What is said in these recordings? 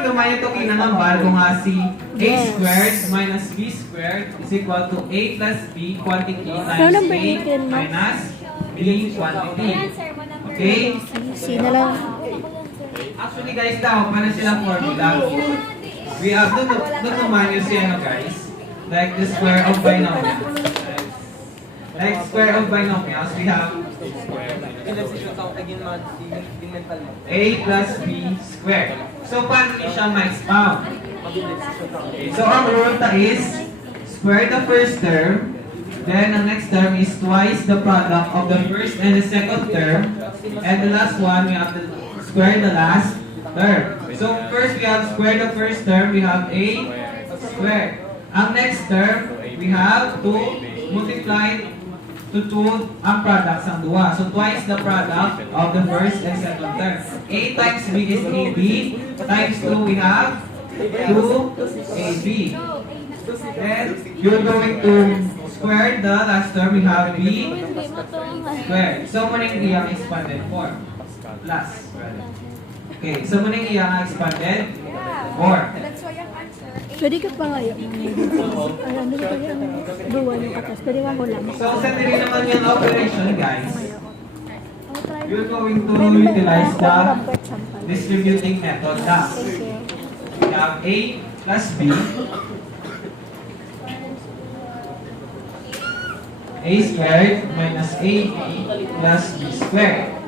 going to find ito kinanambal kung nga si a squared minus b squared is equal to a plus b quantity times a minus b quantity. Okay? C na lang. Actually guys, daw, paano silang formula? We have doon naman yung si ano guys, like the square of binomials. Like square of binomials, we have a plus b squared. So, paano niya siya ma-expound? So, ang rule is square the first term, then the next term is twice the product of the first and the second term, and the last one, we have to square the last term. So, first we have square the first term, we have a squared. Ang next term, we have to multiply to 2 ang products ang duwa. So, twice the product of the first and second term. A times B is AB. Times 2, we have 2AB. Then, you're going to square the last term. We have B squared. So, maning iyang expanded form. Plus. Okay, so maning iyang expanded form. Pwede ka pa ngayon. Alam mo ko yung duwa yung katas. Pwede ka ko lang. So, sa rin naman yung operation, guys, you're going to utilize the distributing method na. We have A plus B. A squared minus AB plus B squared.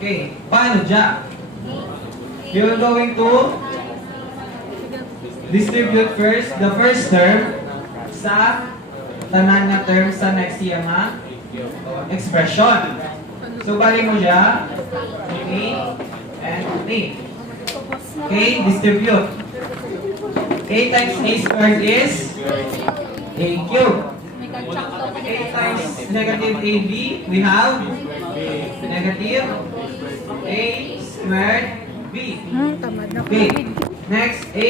Okay, paano dyan? You're going to distribute first the first term sa tanan na term sa next year nga expression. So, balik mo siya A and A. Okay, distribute. A times A squared is A cubed. A times negative AB, we have negative A squared B. Tamad na. Okay, next A